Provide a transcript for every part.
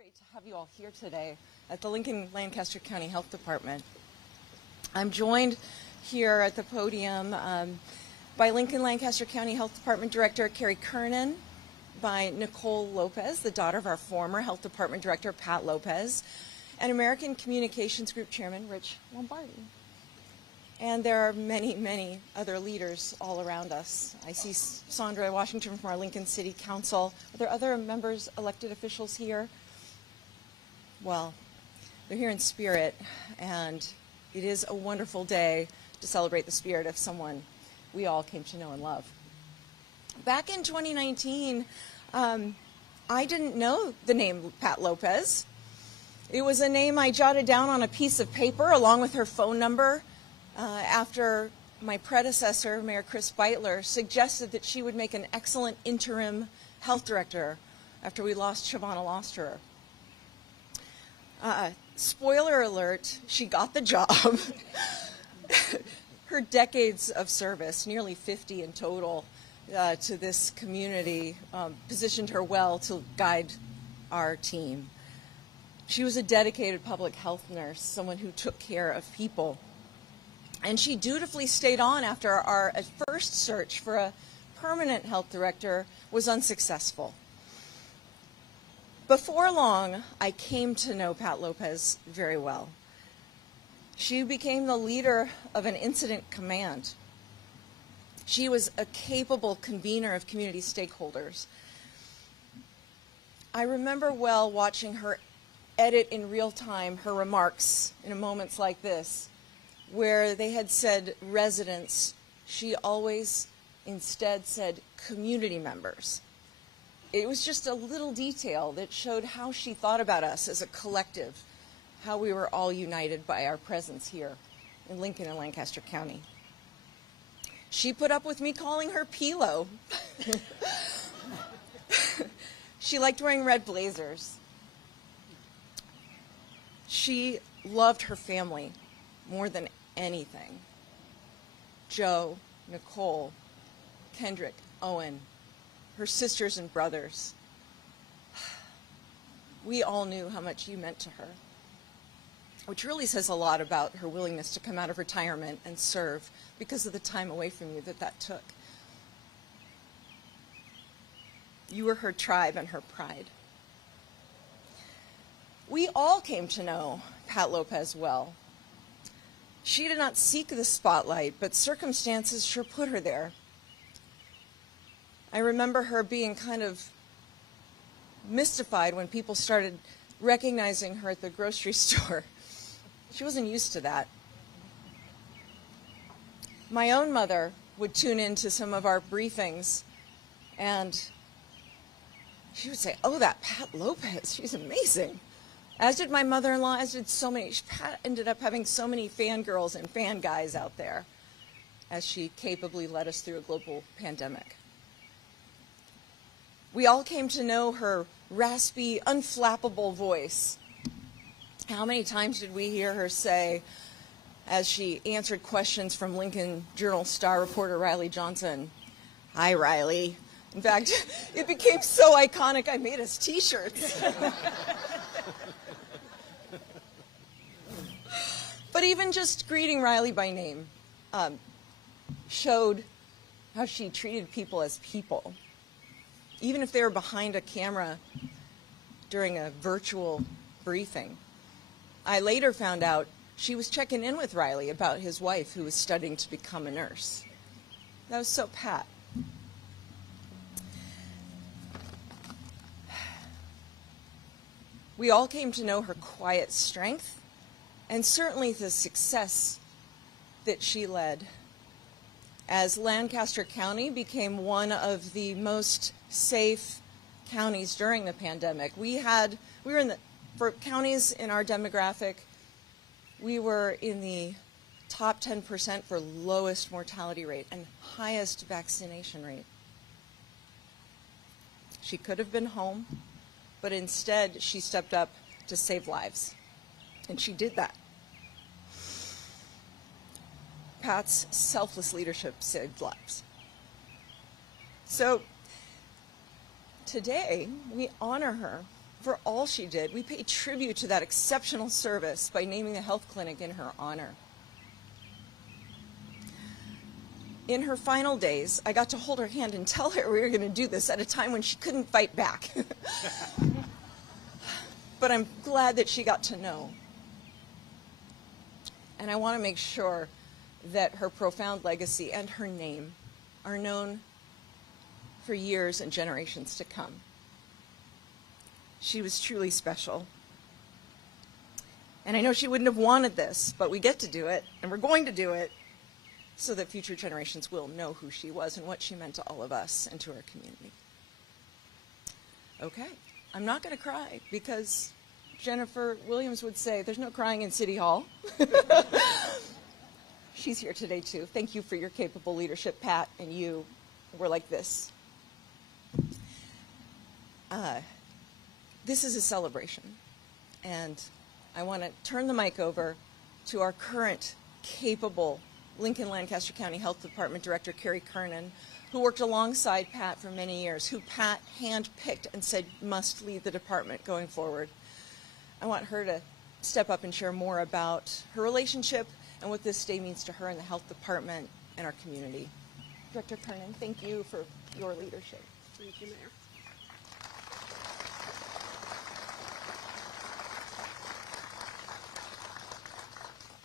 Great to have you all here today at the Lincoln-Lancaster County Health Department. I'm joined here at the podium by Lincoln-Lancaster County Health Department Director Carrie Kernan, by Nicole Lopez, the daughter of our former Health Department Director Pat Lopez, and American Communications Group Chairman Rich Lombardi. And there are many, many other leaders all around us. I see Sandra Washington from our Lincoln City Council. Are there other members, elected officials here? Well, they're here in spirit, and it is a wonderful day to celebrate the spirit of someone we all came to know and love. Back in 2019, I didn't know the name Pat Lopez. It was a name I jotted down on a piece of paper along with her phone number after my predecessor, Mayor Chris Beitler, suggested that she would make an excellent interim health director after we lost Shavonna Losterer. Spoiler alert, she got the job. Her decades of service, nearly 50 in total, to this community positioned her well to guide our team. She was a dedicated public health nurse, someone who took care of people. And she dutifully stayed on after our first search for a permanent health director was unsuccessful. Before long, I came to know Pat Lopez very well. She became the leader of an incident command. She was a capable convener of community stakeholders. I remember well watching her edit in real time her remarks in moments like this, where they had said residents. She always instead said community members. It was just a little detail that showed how she thought about us as a collective, how we were all united by our presence here in Lincoln and Lancaster County. She put up with me calling her Pilo. She liked wearing red blazers. She loved her family more than anything. Joe, Nicole, Kendrick, Owen, her sisters and brothers. We all knew how much you meant to her, which really says a lot about her willingness to come out of retirement and serve because of the time away from you that took. You were her tribe and her pride. We all came to know Pat Lopez well. She did not seek the spotlight, but circumstances sure put her there. I remember her being kind of mystified when people started recognizing her at the grocery store. She wasn't used to that. My own mother would tune into some of our briefings, and she would say, "Oh, that Pat Lopez, she's amazing." As did my mother-in-law, as did so many. Pat ended up having so many fangirls and fan guys out there as she capably led us through a global pandemic. We all came to know her raspy, unflappable voice. How many times did we hear her say, as she answered questions from Lincoln Journal-Star reporter Riley Johnson, "Hi, Riley." In fact, it became so iconic I made us t-shirts. But even just greeting Riley by name showed how she treated people as people. Even if they were behind a camera during a virtual briefing. I later found out she was checking in with Riley about his wife who was studying to become a nurse. That was so Pat. We all came to know her quiet strength and certainly the success that she led. As Lancaster County became one of the most safe counties during the pandemic. For counties in our demographic, we were in the top 10% for lowest mortality rate and highest vaccination rate. She could have been home, but instead she stepped up to save lives, and she did that. Pat's selfless leadership saved lives. So today, we honor her for all she did. We pay tribute to that exceptional service by naming the health clinic in her honor. In her final days, I got to hold her hand and tell her we were going to do this at a time when she couldn't fight back. But I'm glad that she got to know. And I want to make sure that her profound legacy and her name are known for years and generations to come. She was truly special. And I know she wouldn't have wanted this, but we get to do it, and we're going to do it, so that future generations will know who she was and what she meant to all of us and to our community. Okay, I'm not going to cry because Jennifer Williams would say there's no crying in City Hall. She's here today too. Thank you for your capable leadership, Pat, and you were like this. This is a celebration, and I want to turn the mic over to our current capable Lincoln-Lancaster County Health Department Director, Carrie Kernan, who worked alongside Pat for many years, who Pat handpicked and said must lead the department going forward. I want her to step up and share more about her relationship and what this day means to her and the health department and our community. Director Kernan, thank you for your leadership. Thank you, Mayor.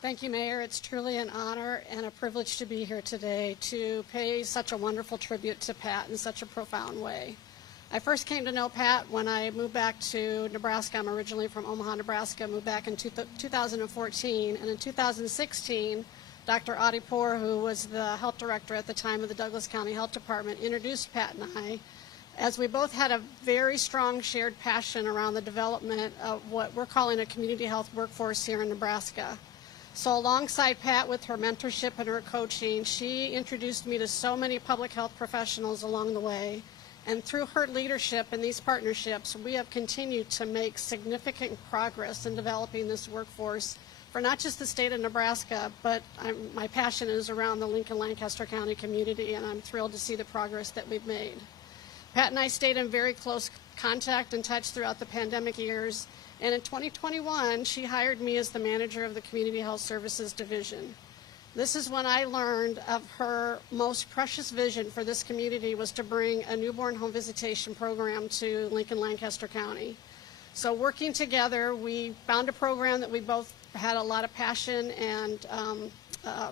Thank you, Mayor. It's truly an honor and a privilege to be here today to pay such a wonderful tribute to Pat in such a profound way. I first came to know Pat when I moved back to Nebraska. I'm originally from Omaha, Nebraska, moved back in 2014. And in 2016, Dr. Adipur, who was the health director at the time of the Douglas County Health Department, introduced Pat and I, as we both had a very strong shared passion around the development of what we're calling a community health workforce here in Nebraska. So alongside Pat with her mentorship and her coaching, she introduced me to so many public health professionals along the way. And through her leadership and these partnerships, we have continued to make significant progress in developing this workforce for not just the state of Nebraska, but my passion is around the Lincoln-Lancaster County community, and I'm thrilled to see the progress that we've made. Pat and I stayed in very close contact and touch throughout the pandemic years. And in 2021, she hired me as the manager of the Community Health Services Division. This is when I learned of her most precious vision for this community was to bring a newborn home visitation program to Lincoln-Lancaster County. So working together, we found a program that we both had a lot of passion and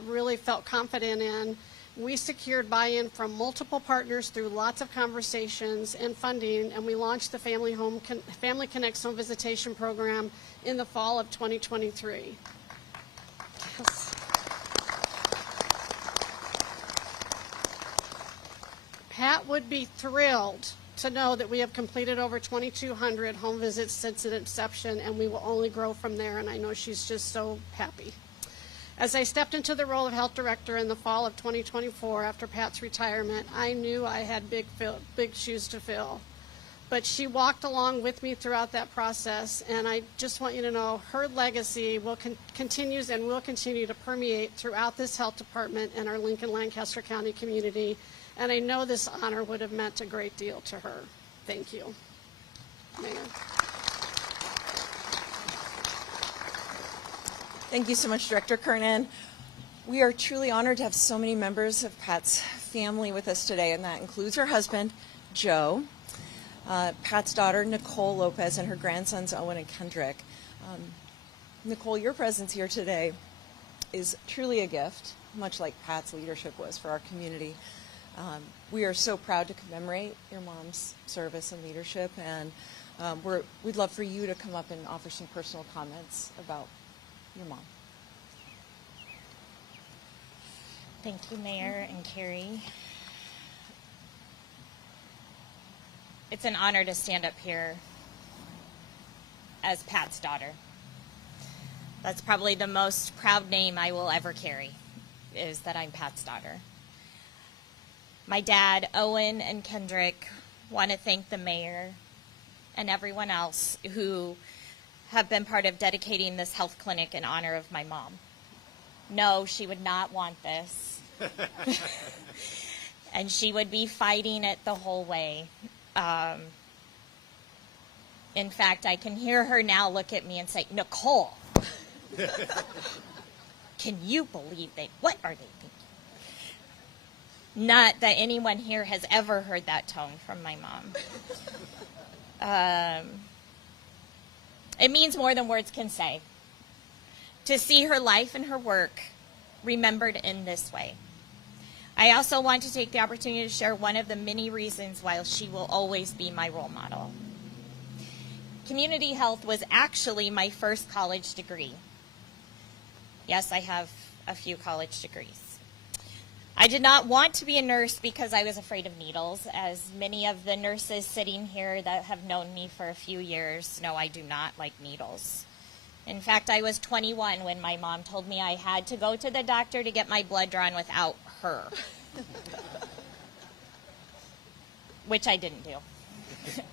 really felt confident in. We secured buy-in from multiple partners through lots of conversations and funding, and we launched the Family Connects Home Visitation Program in the fall of 2023. Yes. Pat would be thrilled to know that we have completed over 2,200 home visits since its inception, and we will only grow from there, and I know she's just so happy. As I stepped into the role of health director in the fall of 2024 after Pat's retirement, I knew I had big shoes to fill. But she walked along with me throughout that process, and I just want you to know her legacy continues and will continue to permeate throughout this health department and our Lincoln-Lancaster County community, and I know this honor would have meant a great deal to her. Thank you, Mayor. Thank you so much, Director Kernan. We are truly honored to have so many members of Pat's family with us today, and that includes her husband, Joe, Pat's daughter, Nicole Lopez, and her grandsons, Owen and Kendrick. Nicole, your presence here today is truly a gift, much like Pat's leadership was for our community. We are so proud to commemorate your mom's service and leadership, and we'd love for you to come up and offer some personal comments about your mom. Thank you, Mayor and Carrie. It's an honor to stand up here as Pat's daughter. That's probably the most proud name I will ever carry, is that I'm Pat's daughter. My dad, Owen and Kendrick, want to thank the mayor and everyone else who have been part of dedicating this health clinic in honor of my mom. No, she would not want this. And she would be fighting it the whole way. In fact, I can hear her now look at me and say, Nicole, can you believe what are they thinking? Not that anyone here has ever heard that tone from my mom. It means more than words can say to see her life and her work remembered in this way. I also want to take the opportunity to share one of the many reasons why she will always be my role model. Community health was actually my first college degree. Yes, I have a few college degrees. I did not want to be a nurse because I was afraid of needles, as many of the nurses sitting here that have known me for a few years know I do not like needles. In fact, I was 21 when my mom told me I had to go to the doctor to get my blood drawn without her, which I didn't do.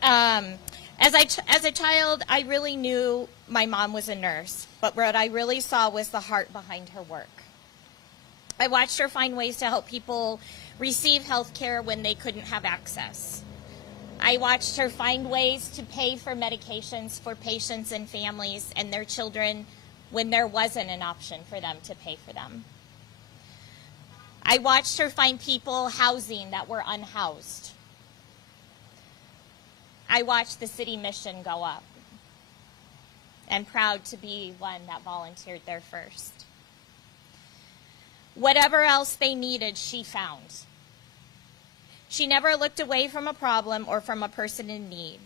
As a child, I really knew my mom was a nurse, but what I really saw was the heart behind her work. I watched her find ways to help people receive health care when they couldn't have access. I watched her find ways to pay for medications for patients and families and their children when there wasn't an option for them to pay for them. I watched her find people housing that were unhoused. I watched the city mission go up, and proud to be one that volunteered there first. Whatever else they needed, she found. She never looked away from a problem or from a person in need.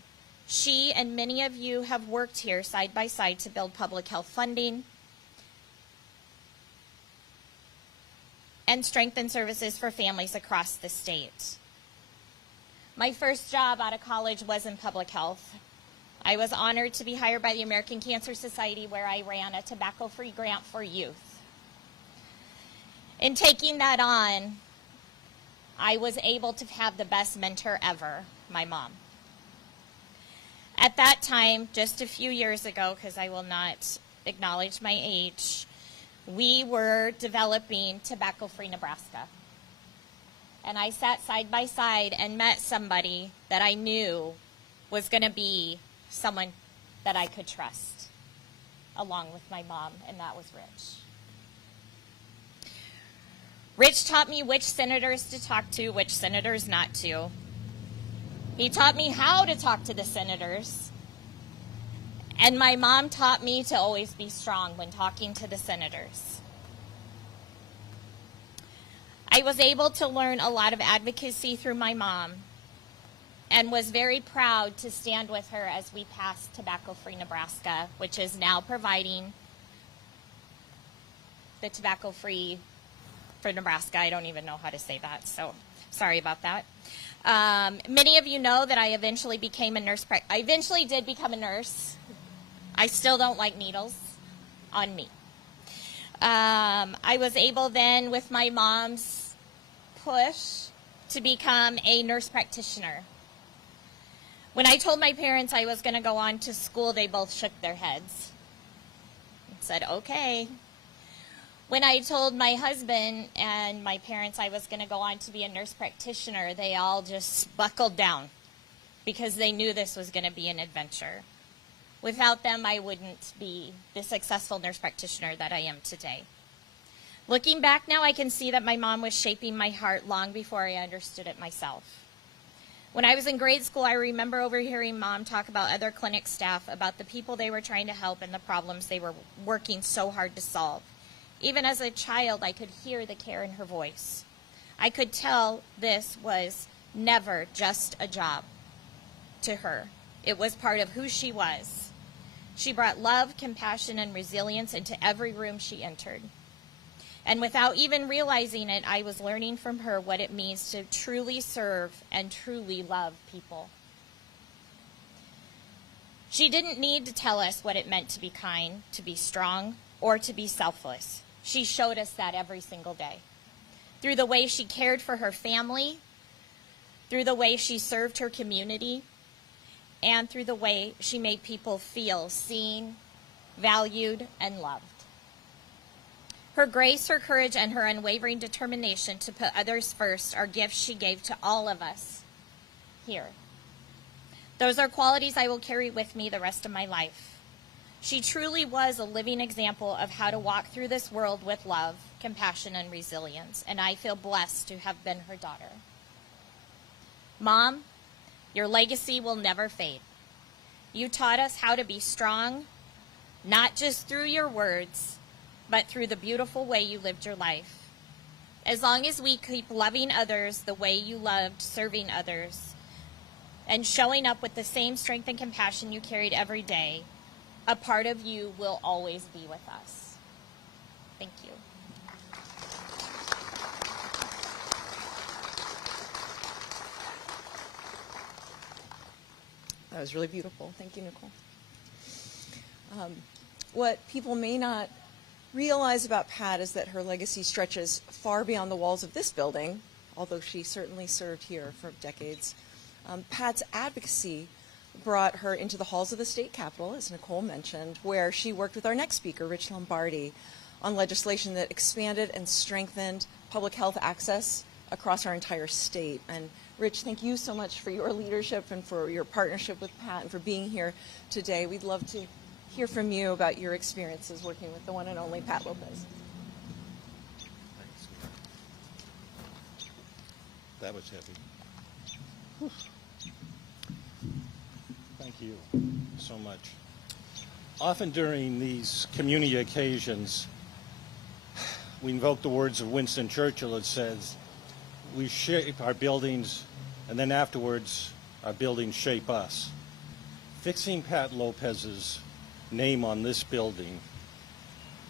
She and many of you have worked here side by side to build public health funding and strengthen services for families across the state. My first job out of college was in public health. I was honored to be hired by the American Cancer Society, where I ran a tobacco-free grant for youth. In taking that on, I was able to have the best mentor ever, my mom. At that time, just a few years ago, because I will not acknowledge my age, we were developing tobacco-free Nebraska. And I sat side by side and met somebody that I knew was going to be someone that I could trust, along with my mom, and that was Rich. Rich taught me which senators to talk to, which senators not to. He taught me how to talk to the senators. And my mom taught me to always be strong when talking to the senators. I was able to learn a lot of advocacy through my mom and was very proud to stand with her as we passed Tobacco-Free Nebraska, which is now providing the tobacco-free for Nebraska. I don't even know how to say that, so sorry about that. Many of you know that I eventually became a nurse. I eventually did become a nurse. I still don't like needles on me. I was able then, with my mom's push, to become a nurse practitioner. When I told my parents I was going to go on to school, they both shook their heads and said, okay. When I told my husband and my parents I was going to go on to be a nurse practitioner, they all just buckled down because they knew this was going to be an adventure. Without them, I wouldn't be the successful nurse practitioner that I am today. Looking back now, I can see that my mom was shaping my heart long before I understood it myself. When I was in grade school, I remember overhearing Mom talk about other clinic staff, about the people they were trying to help and the problems they were working so hard to solve. Even as a child, I could hear the care in her voice. I could tell this was never just a job to her. It was part of who she was. She brought love, compassion, and resilience into every room she entered. And without even realizing it, I was learning from her what it means to truly serve and truly love people. She didn't need to tell us what it meant to be kind, to be strong, or to be selfless. She showed us that every single day. Through the way she cared for her family, through the way she served her community, and through the way she made people feel seen, valued, and loved. Her grace, her courage, and her unwavering determination to put others first are gifts she gave to all of us here. Those are qualities I will carry with me the rest of my life. She truly was a living example of how to walk through this world with love, compassion, and resilience, and I feel blessed to have been her daughter. Mom, your legacy will never fade. You taught us how to be strong, not just through your words, but through the beautiful way you lived your life. As long as we keep loving others the way you loved serving others and showing up with the same strength and compassion you carried every day, a part of you will always be with us. Thank you. That was really beautiful. Thank you, Nicole. What people may not realize about Pat is that her legacy stretches far beyond the walls of this building, although she certainly served here for decades. Pat's advocacy brought her into the halls of the state capitol, as Nicole mentioned, where she worked with our next speaker, Rich Lombardi, on legislation that expanded and strengthened public health access across our entire state. And Rich, thank you so much for your leadership and for your partnership with Pat and for being here today. We'd love to hear from you about your experiences working with the one and only Pat Lopez. Thanks. That was heavy. Whew. Thank you so much. Often during these community occasions, we invoke the words of Winston Churchill. It says, we shape our buildings, and then afterwards, our buildings shape us. Fixing Pat Lopez's name on this building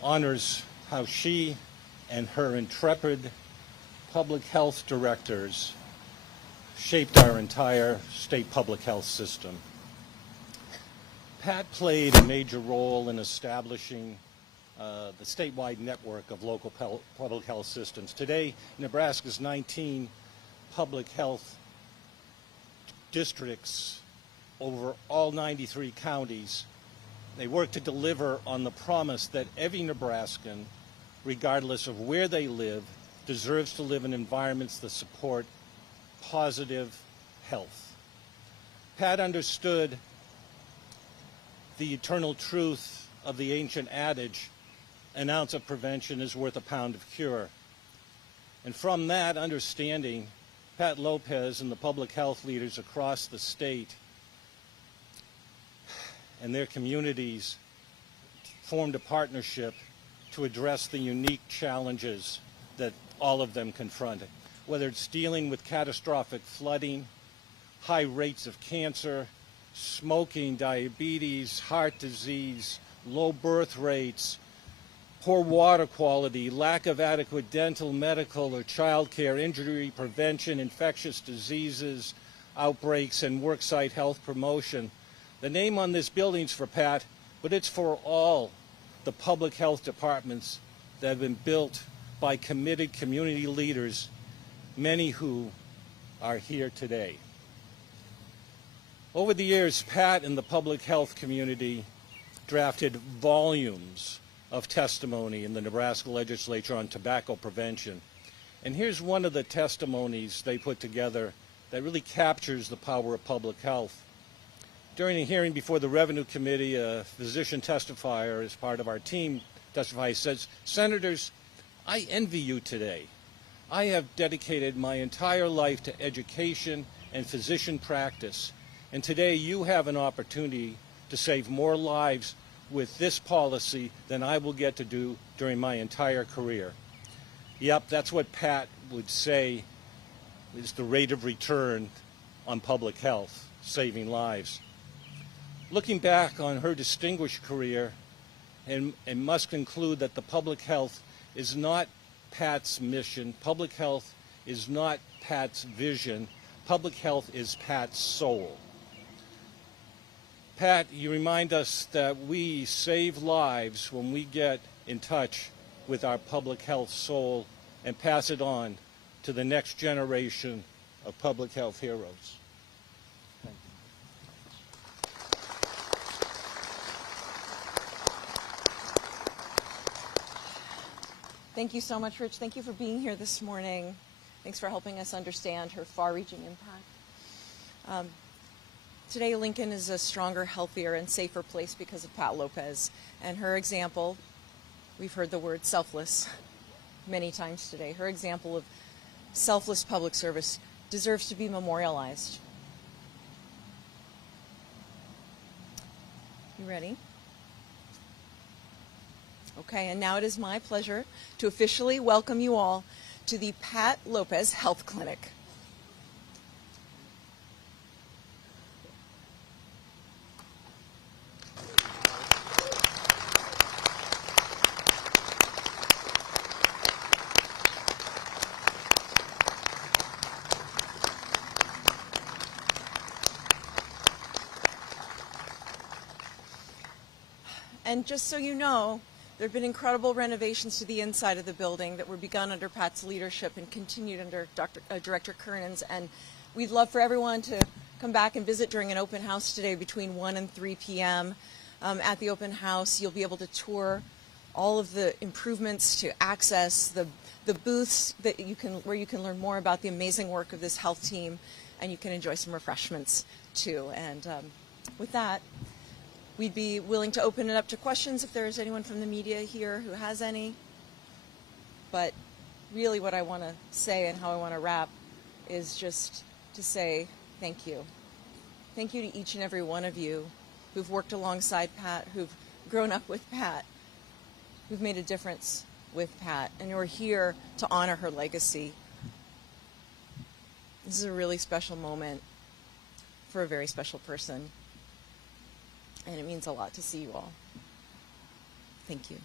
honors how she and her intrepid public health directors shaped our entire state public health system. Pat played a major role in establishing the statewide network of local public health systems. Today, Nebraska's 19 public health districts over all 93 counties, they work to deliver on the promise that every Nebraskan, regardless of where they live, deserves to live in environments that support positive health. Pat understood the eternal truth of the ancient adage, an ounce of prevention is worth a pound of cure. And from that understanding, Pat Lopez and the public health leaders across the state and their communities formed a partnership to address the unique challenges that all of them confronted. Whether it's dealing with catastrophic flooding, high rates of cancer, smoking, diabetes, heart disease, low birth rates, poor water quality, lack of adequate dental, medical, or child care, injury prevention, infectious diseases, outbreaks, and worksite health promotion. The name on this building's for Pat, but it's for all the public health departments that have been built by committed community leaders, many who are here today. Over the years, Pat and the public health community drafted volumes of testimony in the Nebraska legislature on tobacco prevention. And here's one of the testimonies they put together that really captures the power of public health. During a hearing before the Revenue Committee, a physician testifier as part of our team testified, says, "Senators, I envy you today. I have dedicated my entire life to education and physician practice, and today you have an opportunity to save more lives with this policy than I will get to do during my entire career." Yep, that's what Pat would say is the rate of return on public health, saving lives. Looking back on her distinguished career, and must conclude that the public health is not Pat's mission, public health is not Pat's vision, public health is Pat's soul. Pat, you remind us that we save lives when we get in touch with our public health soul and pass it on to the next generation of public health heroes. Thank you. Thank you so much, Rich. Thank you for being here this morning. Thanks for helping us understand her far-reaching impact. Today, Lincoln is a stronger, healthier, and safer place because of Pat Lopez. And her example, we've heard the word selfless many times today. Her example of selfless public service deserves to be memorialized. You ready? Okay, and now it is my pleasure to officially welcome you all to the Pat Lopez Health Clinic. And just so you know, there have been incredible renovations to the inside of the building that were begun under Pat's leadership and continued under Director Kernan's. And we'd love for everyone to come back and visit during an open house today between 1 and 3 p.m. At the open house, you'll be able to tour all of the improvements to access the booths that where you can learn more about the amazing work of this health team, and you can enjoy some refreshments too. And with that, we'd be willing to open it up to questions if there's anyone from the media here who has any. But really what I want to say and how I want to wrap is just to say thank you. Thank you to each and every one of you who've worked alongside Pat, who've grown up with Pat, who've made a difference with Pat, and who are here to honor her legacy. This is a really special moment for a very special person. And it means a lot to see you all. Thank you.